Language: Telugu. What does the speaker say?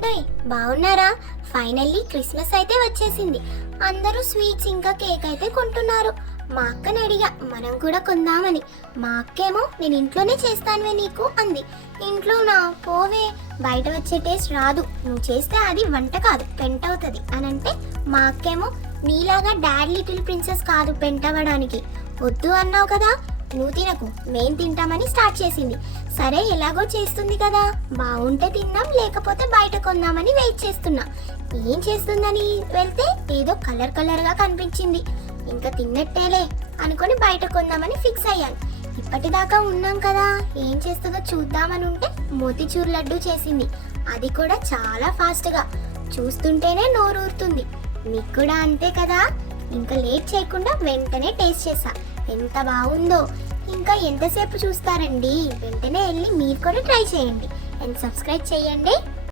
ఏంటండోయ్ బాగున్నారా? ఫైనల్లీ క్రిస్మస్ అయితే వచ్చేసింది. అందరూ స్వీట్స్ ఇంకా కేక్ అయితే కొంటున్నారు. మా అక్కని అడిగా మనం కూడా కొందామని. మా అక్కేమో నేను ఇంట్లోనే చేస్తానువే నీకు అంది. ఇంట్లో నా పోవే, బయట వచ్చే టేస్ట్ రాదు, నువ్వు చేస్తే అది వంట కాదు పెంట అవుతుంది అని అంటే, మా అక్కేమో నీలాగా డాడ్ లిటిల్ ప్రిన్సెస్ కాదు పెంటవడానికి, వద్దు అన్నావు కదా నువ్వు తినకు మేం తింటామని స్టార్ట్ చేసింది. సరే ఎలాగో చేస్తుంది కదా, బాగుంటే తిందాం లేకపోతే బయట కొందామని వెయిట్ చేస్తున్నా. ఏం చేస్తుందని వెళ్తే ఏదో కలర్ గా కనిపించింది. ఇంకా తిన్నట్టేలే అనుకొని బయట కొందామని ఫిక్స్ అయ్యాను. ఇప్పటిదాకా ఉన్నాం కదా, ఏం చేస్తుందో చూద్దామని ఉంటే మోతిచూర్ లడ్డు చేసింది. అది కూడా చాలా ఫాస్ట్గా, చూస్తుంటేనే నోరూరుతుంది. మీకు కూడా అంతే కదా? ఇంకా లేట్ చేయకుండా వెంటనే టేస్ట్ చేసా. ఎంత బాగుందో! ఇంకా ఎంతసేపు చూస్తారండి, వెంటనే వెళ్ళి మీరు కూడా ట్రై చేయండి అండ్ సబ్స్క్రైబ్ చేయండి.